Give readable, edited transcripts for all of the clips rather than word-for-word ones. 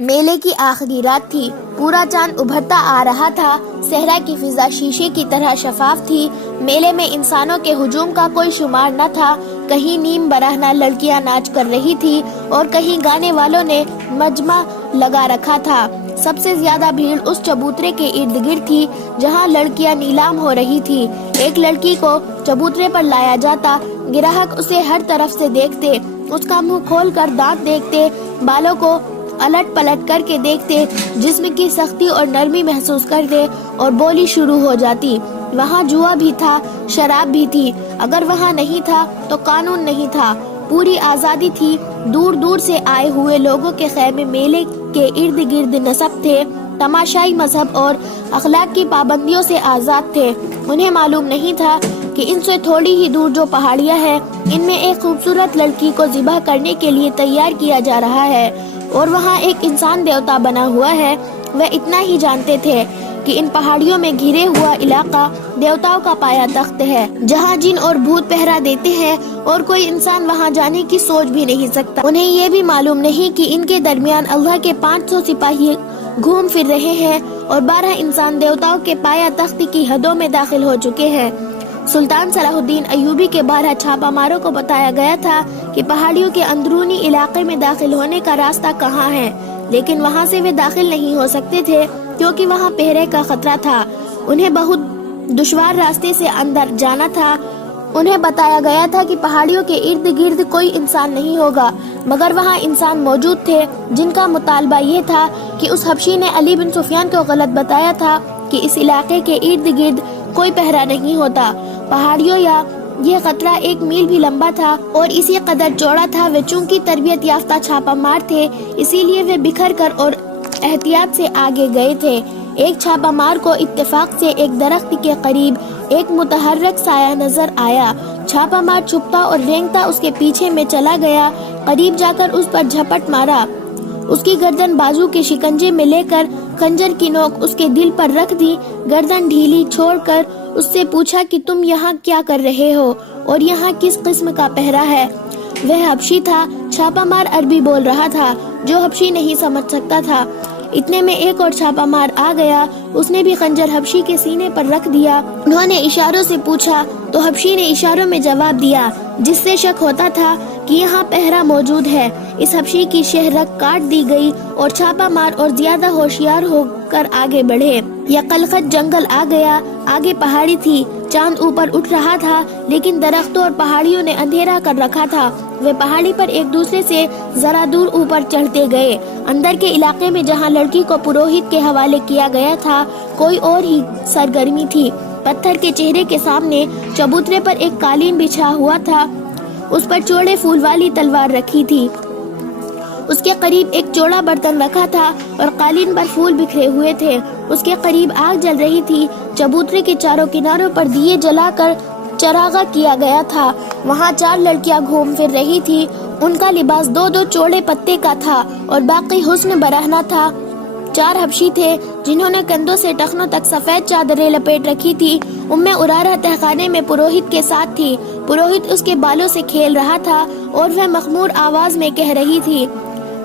میلے کی آخری رات تھی، پورا چاند ابھرتا آ رہا تھا، صحرا کی فضا شیشے کی طرح شفاف تھی۔ میلے میں انسانوں کے ہجوم کا کوئی شمار نہ تھا، کہیں نیم برہنہ لڑکیاں ناچ کر رہی تھی اور کہیں گانے والوں نے مجمع لگا رکھا تھا۔ سب سے زیادہ بھیڑ اس چبوترے کے ارد گرد تھی جہاں لڑکیاں نیلام ہو رہی تھی۔ ایک لڑکی کو چبوترے پر لایا جاتا، گراہک اسے ہر طرف سے دیکھتے، اس کا منہ کھول کر دانت دیکھتے، بالوں کو الٹ پلٹ کر کے دیکھتے، جسم کی سختی اور نرمی محسوس کرتے اور بولی شروع ہو جاتی۔ وہاں جوا بھی تھا، شراب بھی تھی، اگر وہاں نہیں تھا تو قانون نہیں تھا، پوری آزادی تھی۔ دور دور سے آئے ہوئے لوگوں کے خیمے میلے کے ارد گرد نصب تھے، تماشائی مذہب اور اخلاق کی پابندیوں سے آزاد تھے۔ انہیں معلوم نہیں تھا کہ ان سے تھوڑی ہی دور جو پہاڑیاں ہیں، ان میں ایک خوبصورت لڑکی کو ذبح کرنے کے لیے تیار کیا جا رہا ہے اور وہاں ایک انسان دیوتا بنا ہوا ہے۔ وہ اتنا ہی جانتے تھے کہ ان پہاڑیوں میں گھرے ہوا علاقہ دیوتاؤں کا پایا تخت ہے، جہاں جن اور بھوت پہرا دیتے ہیں اور کوئی انسان وہاں جانے کی سوچ بھی نہیں سکتا۔ انہیں یہ بھی معلوم نہیں کہ ان کے درمیان اللہ کے 500 سپاہی گھوم پھر رہے ہیں اور 12 انسان دیوتاؤں کے پایا تخت کی حدوں میں داخل ہو چکے ہیں۔ سلطان صلاح الدین ایوبی کے 12 چھاپہ ماروں کو بتایا گیا تھا کہ پہاڑیوں کے اندرونی علاقے میں داخل ہونے کا راستہ کہاں ہے، لیکن وہاں سے وہ داخل نہیں ہو سکتے تھے کیونکہ وہاں پہرے کا خطرہ تھا۔ انہیں بہت دشوار راستے سے اندر جانا تھا۔ انہیں بتایا گیا تھا کہ پہاڑیوں کے ارد گرد کوئی انسان نہیں ہوگا، مگر وہاں انسان موجود تھے جن کا مطالبہ یہ تھا کہ اس حبشی نے علی بن سفیان کو غلط بتایا تھا کہ اس علاقے کے ارد گرد کوئی پہرا نہیں ہوتا۔ پہاڑیوں یا یہ خطرہ 1 میل بھی لمبا تھا اور اسی قدر چوڑا تھا۔ وہ چونکہ تربیت یافتہ چھاپہ مار تھے، اسی لیے وہ بکھر کر اور احتیاط سے آگے گئے تھے۔ ایک چھاپہ مار کو اتفاق سے ایک درخت کے قریب ایک متحرک سایہ نظر آیا۔ چھاپہ مار چھپتا اور رینگتا اس کے پیچھے میں چلا گیا، قریب جا کر اس پر جھپٹ مارا، اس کی گردن بازو کے شکنجے میں لے کر خنجر کی نوک اس کے دل پر رکھ دی، گردن ڈھیلی چھوڑ کر اس سے پوچھا کہ تم یہاں کیا کر رہے ہو اور یہاں کس قسم کا پہرا ہے؟ وہ حبشی تھا، چھاپہ مار عربی بول رہا تھا جو حبشی نہیں سمجھ سکتا تھا۔ اتنے میں ایک اور چھاپہ مار آ گیا، اس نے بھی خنجر حبشی کے سینے پر رکھ دیا۔ انہوں نے اشاروں سے پوچھا تو حبشی نے اشاروں میں جواب دیا، جس سے شک ہوتا تھا کہ یہاں پہرا موجود ہے۔ اس حبشی کی شہرک کاٹ دی گئی اور چھاپہ مار اور زیادہ ہوشیار ہو کر آگے بڑھے۔ یکلخت جنگل آ گیا، آگے پہاڑی تھی، چاند اوپر اٹھ رہا تھا، لیکن درختوں اور پہاڑیوں نے اندھیرا کر رکھا تھا۔ وہ پہاڑی پر ایک دوسرے سے ذرا دور اوپر چڑھتے گئے۔ اندر کے علاقے میں جہاں لڑکی کو پروہت کے حوالے کیا گیا تھا، کوئی اور ہی سرگرمی تھی۔ پتھر کے چہرے کے سامنے چبوترے پر ایک قالین بچھا ہوا تھا، اس پر چوڑے پھول والی تلوار رکھی تھی۔ اس کے قریب ایک چوڑا برتن رکھا تھا اور قالین پر پھول بکھرے ہوئے تھے۔ اس کے قریب آگ جل رہی تھی۔ چبوترے کے چاروں کناروں پر دیے جلا کر چراغاں کیا گیا تھا۔ وہاں 4 لڑکیاں گھوم پھر رہی تھی، ان کا لباس 2 چوڑے پتے کا تھا اور باقی حسن برہنہ تھا۔ 4 حبشی تھے جنہوں نے کندھوں سے ٹخنوں تک سفید چادریں لپیٹ رکھی تھی۔ ارارہ تہخانے میں پروہت کے ساتھ تھی۔ پروہت اس کے بالوں سے کھیل رہا تھا اور وہ مخمور آواز میں کہہ رہی تھی،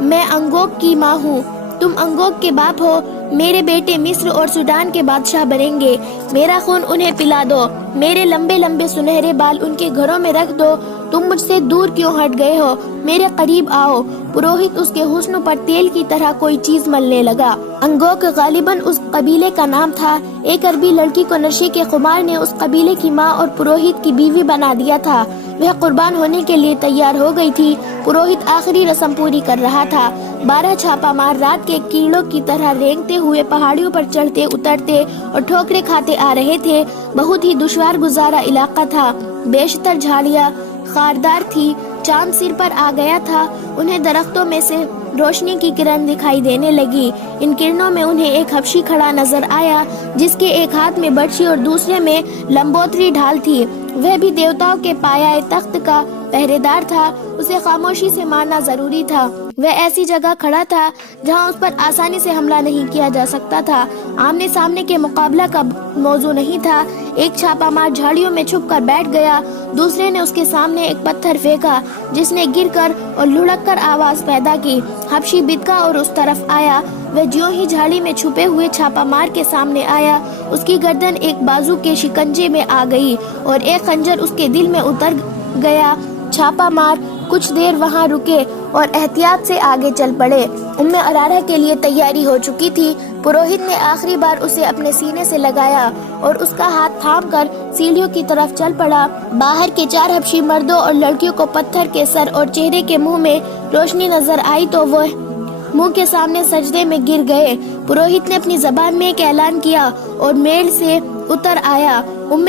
میں انگوک کی ماں ہوں، تم انگوک کے باپ ہو، میرے بیٹے مصر اور سوڈان کے بادشاہ بنیں گے، میرا خون انہیں پلا دو، میرے لمبے لمبے سنہرے بال ان کے گھروں میں رکھ دو، تم مجھ سے دور کیوں ہٹ گئے ہو، میرے قریب آؤ۔ پروہت اس کے حسن پر تیل کی طرح کوئی چیز ملنے لگا۔ انگوک غالباً اس قبیلے کا نام تھا۔ ایک عربی لڑکی کو نشے کے خمار نے اس قبیلے کی ماں اور پروہت کی بیوی بنا دیا تھا۔ وہ قربان ہونے کے لیے تیار ہو گئی تھی۔ پروہت آخری رسم پوری کر رہا تھا۔ 12 چھاپہ مار رات کے کیڑوں کی طرح رینگتے ہوئے پہاڑیوں پر چڑھتے اترتے اور ٹھوکریں کھاتے آ رہے تھے۔ بہت ہی دشوار گزارا علاقہ تھا، بیشتر جھاڑیاں خاردار تھی، چاند سر پر آ گیا تھا۔ انہیں درختوں میں سے روشنی کی کرن دکھائی دینے لگی۔ ان کرنوں میں انہیں ایک حبشی کھڑا نظر آیا جس کے ایک ہاتھ میں برچھی اور دوسرے میں لمبوتری ڈھال تھی۔ وہ بھی دیوتاؤں کے پایہ تخت کا پہرے دار تھا۔ اسے خاموشی سے مارنا ضروری تھا۔ وہ ایسی جگہ کھڑا تھا جہاں اس پر آسانی سے حملہ نہیں کیا جا سکتا تھا۔ آمنے سامنے کے مقابلہ کا موضوع نہیں تھا۔ ایک چھاپا مار جھاڑیوں میں چھپ کر بیٹھ گیا، دوسرے نے اس کے سامنے ایک پتھر پھینکا جس نے گر کر اور لڑک کر آواز پیدا کی۔ حبشی بدکا اور اس طرف آیا، وہ جیوں ہی جھاڑی میں چھپے ہوئے چھاپا مار کے سامنے آیا، اس کی گردن ایک بازو کے شکنجے میں آ گئی اور ایک خنجر اس کے دل میں اتر گیا۔ چھاپا مار کچھ دیر وہاں رکے اور احتیاط سے آگے چل پڑے۔ ارارہ کے لیے تیاری ہو چکی تھی۔ پروہت نے آخری بار اسے اپنے سینے سے لگایا اور اس کا ہاتھ تھام کر سیڑھیوں کی طرف چل پڑا۔ باہر کے 4 حبشی مردوں اور لڑکیوں کو پتھر کے سر اور چہرے کے منہ میں روشنی نظر آئی تو وہ منہ کے سامنے سجدے میں گر گئے۔ پروہت نے اپنی زبان میں ایک اعلان کیا اور میل سے اتر آیا۔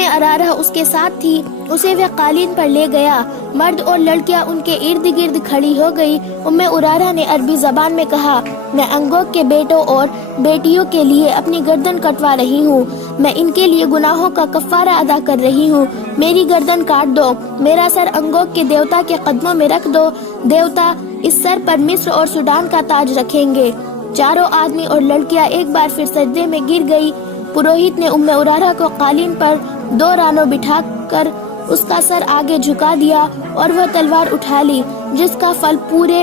ارارہ اس کے ساتھ تھی، اسے وہ قالین پر لے گیا۔ مرد اور لڑکیاں ان کے ارد گرد کھڑی ہو گئی۔ ارارہ نے عربی زبان میں کہا، میں انگوک کے بیٹوں اور بیٹیوں کے لیے اپنی گردن کٹوا رہی ہوں، میں ان کے لیے گناہوں کا کفارہ ادا کر رہی ہوں، میری گردن کاٹ دو، میرا سر انگوک کے دیوتا کے قدموں میں رکھ دو، دیوتا اس سر پر مصر اور سوڈان کا تاج رکھیں گے۔ چاروں آدمی اور لڑکیاں ایک بار پھر سجدے میں گر گئی۔ پروہت نے ارارہ کو قالین پر 2 رانوں بٹھا کر اس کا سر آگے جھکا دیا اور وہ تلوار اٹھا لی جس کا فل پورے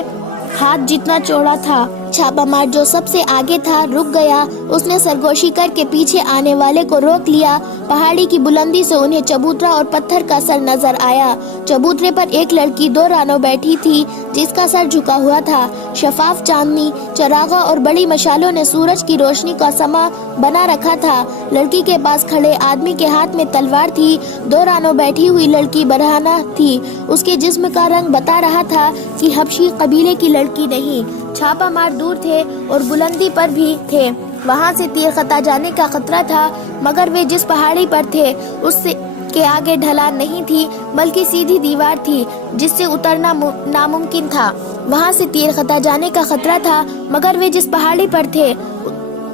ہاتھ جتنا چوڑا تھا۔ چھاپا مار جو سب سے آگے تھا رک گیا، اس نے سرگوشی کر کے پیچھے آنے والے کو روک لیا۔ پہاڑی کی بلندی سے انہیں چبوترا اور پتھر کا سر نظر آیا۔ چبوترے پر ایک لڑکی 2 رانوں بیٹھی تھی جس کا سر جھکا ہوا تھا۔ شفاف چاندنی، چراغاں اور بڑی مشالوں نے سورج کی روشنی کا سما بنا رکھا تھا۔ لڑکی کے پاس کھڑے آدمی کے ہاتھ میں تلوار تھی۔ 2 رانوں بیٹھی ہوئی لڑکی برہنہ تھی، اس کے جسم کا رنگ بتا رہا تھا کہ حبشی قبیلے کی لڑکی نہیں۔ چھاپا مار دور تھے اور بلندی پر بھی تھے، وہاں سے تیر خطا جانے کا خطرہ تھا، مگر وہ جس پہاڑی پر تھے اس سے کے آگے ڈھلان نہیں تھی بلکہ سیدھی دیوار تھی جس سے اترنا ناممکن تھا۔ وہاں سے تیر خطا جانے کا خطرہ تھا، مگر وہ جس پہاڑی پر تھے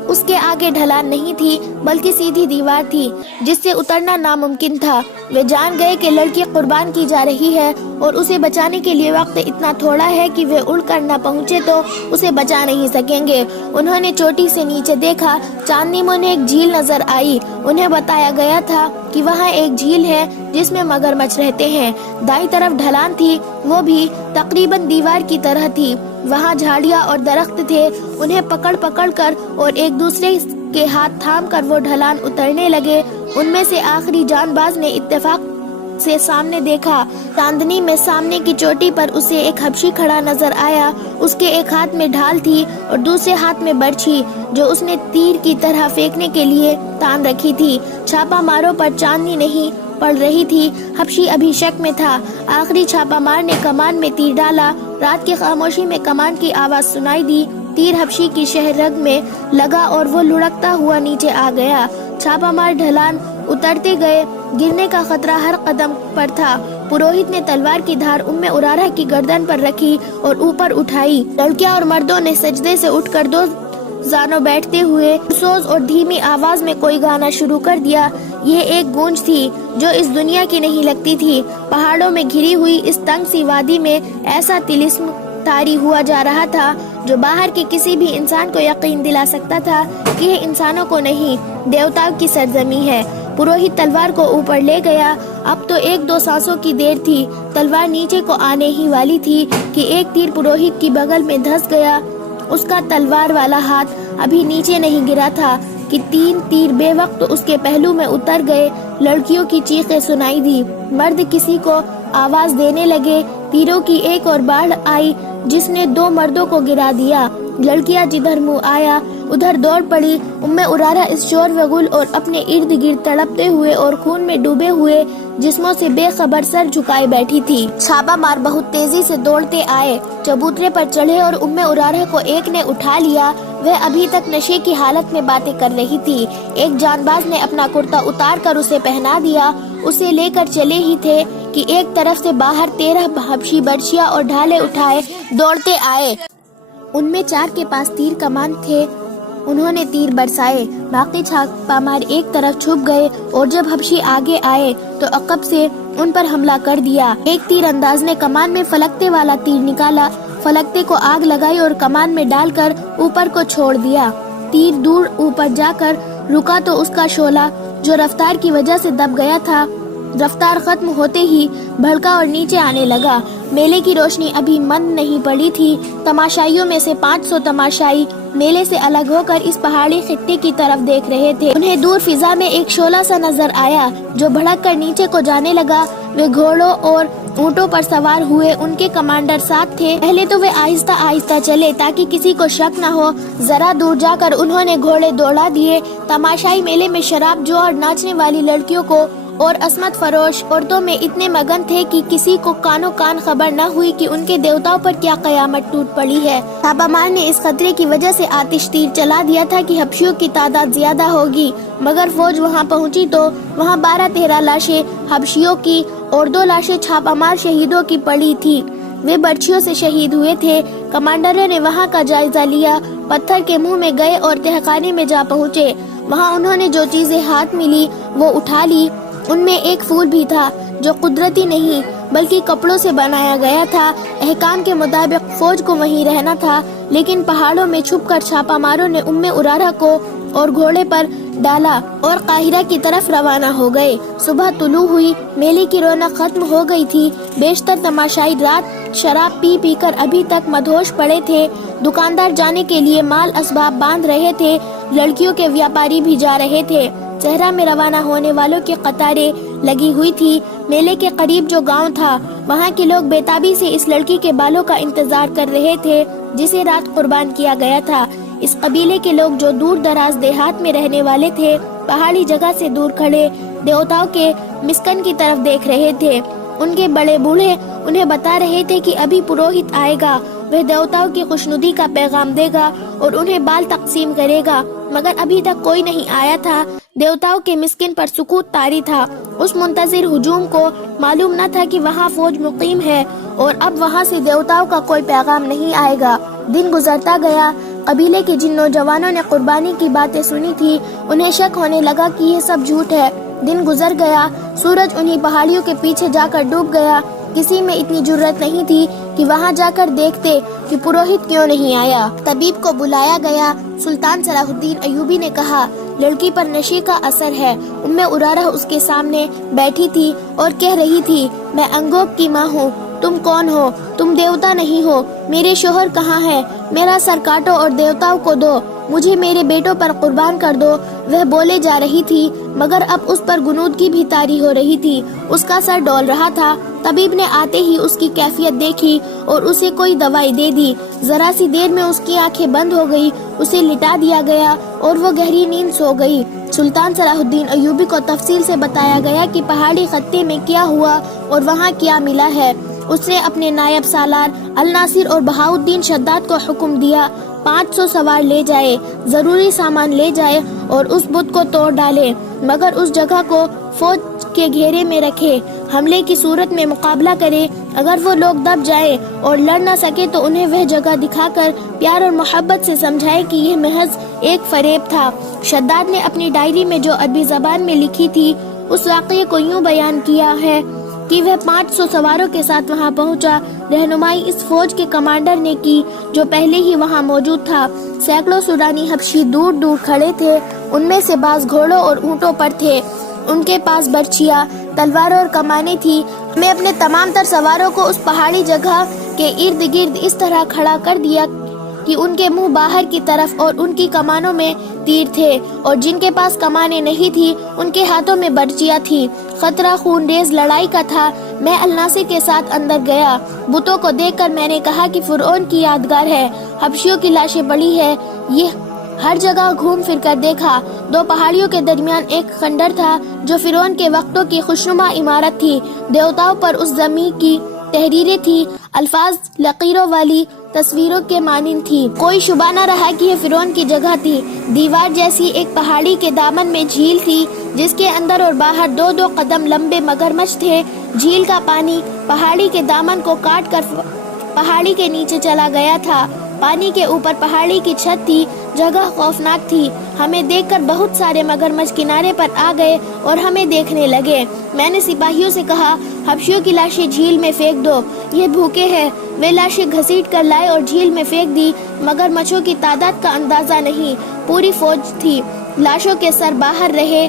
اس کے آگے ڈھلان نہیں تھی بلکہ سیدھی دیوار تھی جس سے اترنا ناممکن تھا۔ وہ جان گئے کہ لڑکی قربان کی جا رہی ہے اور اسے بچانے کے لیے وقت اتنا تھوڑا ہے کہ وہ اڑ کر نہ پہنچے تو اسے بچا نہیں سکیں گے۔ انہوں نے چوٹی سے نیچے دیکھا، چاندنی میں انہیں ایک جھیل نظر آئی۔ انہیں بتایا گیا تھا کہ وہاں ایک جھیل ہے جس میں مگرمچھ رہتے ہیں۔ دائیں طرف ڈھلان تھی، وہ بھی تقریباً دیوار کی طرح تھی۔ وہاں جھاڑیاں اور درخت تھے، انہیں پکڑ پکڑ کر اور ایک دوسرے کے ہاتھ تھام کر وہ ڈھلان اترنے لگے۔ ان میں سے آخری جان باز نے اتفاق سے سامنے دیکھا۔ چاندنی میں سامنے کی چوٹی پر اسے ایک حبشی کھڑا نظر آیا۔ اس کے ایک ہاتھ میں ڈھال تھی اور دوسرے ہاتھ میں برچھی جو اس نے تیر کی طرح پھینکنے کے لیے تان رکھی تھی۔ چھاپا ماروں پر چاندنی نہیں پڑ رہی تھی، حبشی ابھی شک میں تھا۔ آخری چھاپا مار نے کمان میں تیر ڈالا، رات کی خاموشی میں کمان کی آواز سنائی دی، تیر حبشی کی شہرگ میں لگا اور وہ لڑکتا ہوا نیچے آ گیا۔ چھاپا مار ڈھلان اترتے گئے، گرنے کا خطرہ ہر قدم پر تھا۔ پروہت نے تلوار کی دھار ارارہ کی گردن پر رکھی اور اوپر اٹھائی۔ لڑکیاں اور مردوں نے سجدے سے اٹھ کر 2 زانوں بیٹھتے ہوئے سوز اور دھیمی آواز میں کوئی گانا شروع کر دیا۔ یہ ایک گونج تھی جو اس دنیا کی نہیں لگتی تھی۔ پہاڑوں میں گھری ہوئی اس تنگ سی وادی میں ایسا طلسم طاری ہوا جا رہا تھا جو باہر کے کسی بھی انسان کو یقین دلا سکتا تھا کہ یہ انسانوں کو نہیں، دیوتاؤں کی سرزمین ہے۔ پروہت تلوار کو اوپر لے گیا۔ اب تو 1-2 سانسوں کی دیر تھی، تلوار نیچے کو آنے ہی والی تھی کہ ایک تیر پروہت کی بغل میں دھس گیا۔ اس کا تلوار والا ہاتھ ابھی نیچے نہیں گرا تھا کہ 3 تیر بے وقت اس کے پہلو میں اتر گئے۔ لڑکیوں کی چیخیں سنائی دی، مرد کسی کو آواز دینے لگے۔ تیروں کی ایک اور باڑھ آئی جس نے 2 مردوں کو گرا دیا۔ لڑکیاں جدھر منہ آیا ادھر دوڑ پڑی۔ ارارہ اس شور و غل اور اپنے ارد گرد تڑپتے ہوئے اور خون میں ڈوبے ہوئے جسموں سے بے خبر سر جھکائے بیٹھی تھی۔ چھاپا مار بہت تیزی سے دوڑتے آئے، چبوترے پر چڑھے اور ارارہ کو ایک نے اٹھا لیا۔ وہ ابھی تک نشے کی حالت میں باتیں کر رہی تھی۔ ایک جان باز نے اپنا کرتا اتار کر اسے پہنا دیا۔ اسے لے کر چلے ہی تھے کہ ایک طرف سے باہر 13 حبشی برچیاں اور ڈھالے اٹھائے دوڑتے آئے۔ ان میں 4 کے پاس تیر کمان تھے، انہوں نے تیر برسائے۔ باقی چھاپا مار ایک طرف چھپ گئے اور جب حبشی آگے آئے تو عقب سے ان پر حملہ کر دیا۔ ایک تیر انداز نے کمان میں فلکتے والا تیر نکالا، فلکتے کو آگ لگائی اور کمان میں ڈال کر اوپر کو چھوڑ دیا۔ تیر دور اوپر جا کر رکا تو اس کا شعلہ جو رفتار کی وجہ سے دب گیا تھا رفتار ختم ہوتے ہی بھڑکا اور نیچے آنے لگا۔ میلے کی روشنی ابھی مند نہیں پڑی تھی۔ تماشائیوں میں سے 500 تماشائی میلے سے الگ ہو کر اس پہاڑی خطے کی طرف دیکھ رہے تھے۔ انہیں دور فضا میں ایک شعلہ سا نظر آیا جو بھڑک کر نیچے کو جانے لگا۔ وہ گھوڑوں اور اونٹوں پر سوار ہوئے، ان کے کمانڈر ساتھ تھے۔ پہلے تو وہ آہستہ آہستہ چلے تاکہ کسی کو شک نہ ہو۔ ذرا دور جا کر انہوں نے گھوڑے دوڑا دیے۔ تماشائی میلے میں شراب جو اور ناچنے والی لڑکیوں کو اور عصمت فروش عورتوں میں اتنے مگن تھے کہ کسی کو کانوں کان خبر نہ ہوئی کہ ان کے دیوتاؤں پر کیا قیامت ٹوٹ پڑی ہے۔ چھاپہ مار نے اس خطرے کی وجہ سے آتش تیر چلا دیا تھا کہ حبشیوں کی تعداد زیادہ ہوگی، مگر فوج وہاں پہنچی تو وہاں 12-13 لاشیں حبشیوں کی اور 2 لاشیں چھاپہ مار شہیدوں کی پڑی تھی۔ وہ برچھیوں سے شہید ہوئے تھے۔ کمانڈروں نے وہاں کا جائزہ لیا، پتھر کے منہ میں گئے اور تہخانے میں جا پہنچے۔ وہاں انہوں نے جو چیزیں ہاتھ ملی وہ اٹھا لی۔ ان میں ایک پھول بھی تھا جو قدرتی نہیں بلکہ کپڑوں سے بنایا گیا تھا۔ احکام کے مطابق فوج کو وہیں رہنا تھا، لیکن پہاڑوں میں چھپ کر چھاپہ ماروں نے ارارہ کو اور گھوڑے پر ڈالا اور قاہرہ کی طرف روانہ ہو گئے۔ صبح طلوع ہوئی، میلے کی رونق ختم ہو گئی تھی۔ بیشتر تماشائی رات شراب پی پی کر ابھی تک مدہوش پڑے تھے۔ دکاندار جانے کے لیے مال اسباب باندھ رہے تھے، لڑکیوں کے ویاپاری بھی جا رہے تھے۔ صحرا میں روانہ ہونے والوں کی قطاریں لگی ہوئی تھی۔ میلے کے قریب جو گاؤں تھا وہاں کے لوگ بے تابی سے اس لڑکی کے بالوں کا انتظار کر رہے تھے جسے رات قربان کیا گیا تھا۔ اس قبیلے کے لوگ جو دور دراز دیہات میں رہنے والے تھے پہاڑی جگہ سے دور کھڑے دیوتاؤں کے مسکن کی طرف دیکھ رہے تھے۔ ان کے بڑے بوڑھے انہیں بتا رہے تھے کہ ابھی پروہت آئے گا، وہ دیوتاؤں کی خوشنودی کا پیغام دے گا اور انہیں بال تقسیم کرے گا، مگر ابھی تک کوئی نہیں آیا تھا۔ دیوتاؤں کے مسکن پر سکوت طاری تھا۔ اس منتظر ہجوم کو معلوم نہ تھا کہ وہاں فوج مقیم ہے اور اب وہاں سے دیوتاؤں کا کوئی پیغام نہیں آئے گا۔ دن گزرتا گیا۔ قبیلے کے جن نوجوانوں نے قربانی کی باتیں سنی تھی انہیں شک ہونے لگا کہ یہ سب جھوٹ ہے۔ دن گزر گیا، سورج انہی پہاڑیوں کے پیچھے جا کر ڈوب گیا۔ کسی میں اتنی جرت نہیں تھی کہ وہاں جا کر دیکھتے کہ پروہت کیوں نہیں آیا۔ طبیب کو بلایا گیا۔ سلطان صلاح الدین ایوبی نے کہا، لڑکی پر نشے کا اثر ہے۔ ارارہ اس کے سامنے بیٹھی تھی اور کہہ رہی تھی، میں انگوب کی ماں ہوں، تم کون ہو؟ تم دیوتا نہیں ہو، میرے شوہر کہاں ہے؟ میرا سر کاٹو اور دیوتاؤں کو دو، مجھے میرے بیٹوں پر قربان کر دو۔ وہ بولے جا رہی تھی مگر اب اس پر گنودگی بھی طاری ہو رہی تھی، اس کا سر ڈول رہا تھا۔ طبیب نے آتے ہی اس کی کیفیت دیکھی اور اسے کوئی دوائی دے دی۔ ذرا سی دیر میں اس کی آنکھیں بند ہو گئی، اسے لٹا دیا گیا اور وہ گہری نیند سو گئی۔ سلطان صلاح الدین ایوبی کو تفصیل سے بتایا گیا کہ پہاڑی خطے میں کیا ہوا اور وہاں کیا ملا ہے۔ اس نے اپنے نائب سالار الناصر اور بہاؤالدین شداد کو حکم دیا 500 سوار لے جائے، ضروری سامان لے جائے اور اس بت کو توڑ ڈالے، مگر اس جگہ کو فوج کے گھیرے میں رکھے، حملے کی صورت میں مقابلہ کرے۔ اگر وہ لوگ دب جائے اور لڑ نہ سکے تو انہیں وہ جگہ دکھا کر پیار اور محبت سے سمجھائے کہ یہ محض ایک فریب تھا۔ شداد نے اپنی ڈائری میں جو عربی زبان میں لکھی تھی اس واقعے کو یوں بیان کیا ہے کہ وہ 500 سواروں کے ساتھ وہاں پہنچا۔ رہنمائی اس فوج کے کمانڈر نے کی جو پہلے ہی وہاں موجود تھا۔ سینکڑوں سودانی حبشی دور دور کھڑے تھے، ان میں سے بعض گھوڑوں اور اونٹوں پر تھے، ان کے پاس برچھیاں، تلواریں اور کمانیں تھی۔ میں اپنے تمام تر سواروں کو اس پہاڑی جگہ کے ارد گرد اس طرح کھڑا کر دیا کہ ان کے منہ باہر کی طرف اور ان کی کمانوں میں تیر تھے، اور جن کے پاس کمانیں نہیں تھی ان کے ہاتھوں میں برچیاں تھی۔ خطرہ خون ریز لڑائی کا تھا۔ میں الناصر کے ساتھ اندر گیا۔ بتوں کو دیکھ کر میں نے کہا کہ فرعون کی یادگار ہے، حبشیوں کی لاشیں پڑی ہے۔ یہ ہر جگہ گھوم پھر کر دیکھا۔ 2 پہاڑیوں کے درمیان ایک خنڈر تھا جو فرعون کے وقتوں کی خوشنما عمارت تھی۔ دیوتاؤں پر اس زمین کی تحریریں تھی، الفاظ لکیروں والی تصویروں کے مانند تھی۔ کوئی شبہ نہ رہا کہ یہ فرعون کی جگہ تھی۔ دیوار جیسی ایک پہاڑی کے دامن میں جھیل تھی جس کے اندر اور باہر 2-2 قدم لمبے مگرمچھ تھے۔ جھیل کا پانی پہاڑی کے دامن کو کاٹ کر پہاڑی کے نیچے چلا گیا تھا۔ پانی کے اوپر پہاڑی کی چھت تھی، جگہ خوفناک تھی۔ ہمیں دیکھ کر بہت سارے مگرمچھ کنارے پر آ گئے اور ہمیں دیکھنے لگے۔ میں نے سپاہیوں سے کہا، حبشیوں کی لاشیں جھیل میں پھینک دو، یہ بھوکے ہیں۔ وہ لاشیں گھسیٹ کر لائے اور جھیل میں پھینک دی۔ مگرمچھوں کی تعداد کا اندازہ نہیں، پوری فوج تھی۔ لاشوں کے سر باہر رہے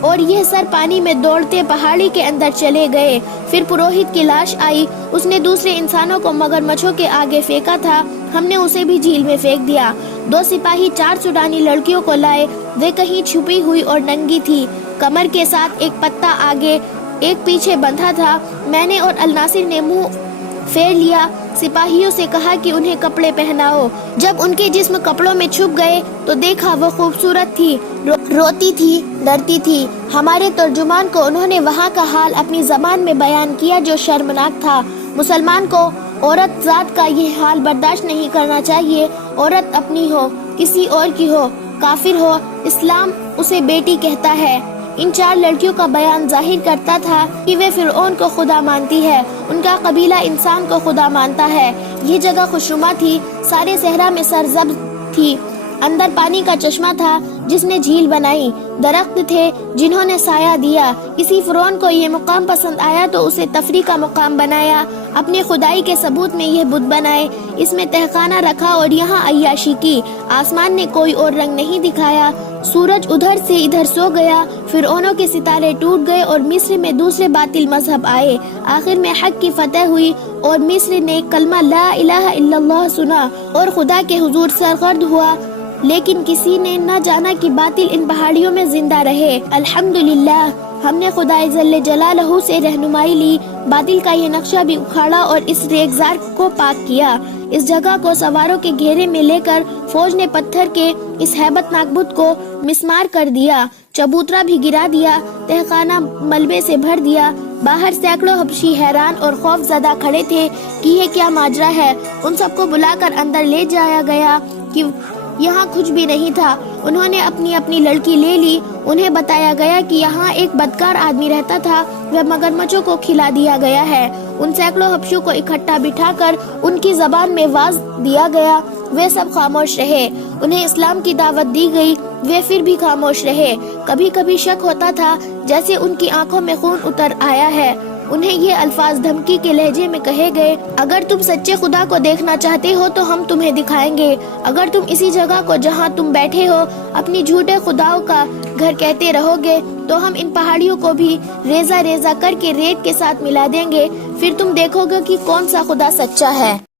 اور یہ سر پانی میں دوڑتے پہاڑی کے اندر چلے گئے۔ پھر پروہت کی لاش آئی، اس نے دوسرے انسانوں کو مگرمچھوں کے آگے پھینکا تھا، ہم نے اسے بھی جھیل میں پھینک دیا۔ 2 سپاہی 4 سوڈانی لڑکیوں کو لائے، وہ کہیں چھپی ہوئی اور ننگی تھی، کمر کے ساتھ ایک پتا آگے ایک پیچھے بندھا تھا۔ میں نے اور الناصر نے منہ پھیر لیا، سپاہیوں سے کہا کہ انہیں کپڑے پہناؤ۔ جب ان کے جسم کپڑوں میں چھپ گئے تو دیکھا وہ خوبصورت تھی، روتی تھی، ڈرتی تھی۔ ہمارے ترجمان کو انہوں نے وہاں کا حال اپنی زبان میں بیان کیا جو شرمناک تھا۔ مسلمان کو عورت ذات کا یہ حال برداشت نہیں کرنا چاہیے، عورت اپنی ہو، کسی اور کی ہو، کافر ہو، اسلام اسے بیٹی کہتا ہے۔ ان 4 لڑکیوں کا بیان ظاہر کرتا تھا کہ وہ فرعون کو خدا مانتی ہے، ان کا قبیلہ انسان کو خدا مانتا ہے۔ یہ جگہ خوشنما تھی، سارے صحرا میں سرسبز تھی، اندر پانی کا چشمہ تھا جس نے جھیل بنائی، درخت تھے جنہوں نے سایہ دیا۔ کسی فرعون کو یہ مقام پسند آیا تو اسے تفریح کا مقام بنایا، اپنے خدائی کے ثبوت میں یہ بت بنائے، اس میں تہخانہ رکھا اور یہاں عیاشی کی۔ آسمان نے کوئی اور رنگ نہیں دکھایا، سورج ادھر سے ادھر سو گیا، فرعونوں کے ستارے ٹوٹ گئے اور مصر میں دوسرے باطل مذہب آئے۔ آخر میں حق کی فتح ہوئی اور مصر نے کلمہ لا الہ الا اللہ سنا اور خدا کے حضور سرگرد ہوا، لیکن کسی نے نہ جانا کہ باطل ان پہاڑیوں میں زندہ رہے۔ الحمدللہ، ہم نے خدا جل جلالہ سے رہنمائی لی، باطل کا یہ نقشہ بھی اکھاڑا اور اس ریگزار کو پاک کیا۔ اس جگہ کو سواروں کے گھیرے میں لے کر فوج نے پتھر کے اس ہیبت ناک بت کو مسمار کر دیا، چبوترا بھی گرا دیا، تہخانہ ملبے سے بھر دیا۔ باہر سینکڑوں حبشی حیران اور خوف زدہ کھڑے تھے کہ یہ کیا ماجرا ہے۔ ان سب کو بلا کر اندر لے جایا گیا کہ یہاں کچھ بھی نہیں تھا۔ انہوں نے اپنی اپنی لڑکی لے لی، انہیں بتایا گیا کہ یہاں ایک بدکار آدمی رہتا تھا، وہ مگرمچھوں کو کھلا دیا گیا ہے۔ ان سینکڑوں حبشیوں کو اکٹھا بٹھا کر ان کی زبان میں واعظ دیا گیا، وہ سب خاموش رہے۔ انہیں اسلام کی دعوت دی گئی، وہ پھر بھی خاموش رہے۔ کبھی کبھی شک ہوتا تھا جیسے ان کی آنکھوں میں خون اتر آیا ہے۔ انہیں یہ الفاظ دھمکی کے لہجے میں کہے گئے، اگر تم سچے خدا کو دیکھنا چاہتے ہو تو ہم تمہیں دکھائیں گے۔ اگر تم اسی جگہ کو جہاں تم بیٹھے ہو اپنی جھوٹے خداؤں کا گھر کہتے رہو گے تو ہم ان پہاڑیوں کو بھی ریزہ ریزہ کر کے ریت کے ساتھ ملا دیں گے، پھر تم دیکھو گے کہ کون سا خدا سچا ہے۔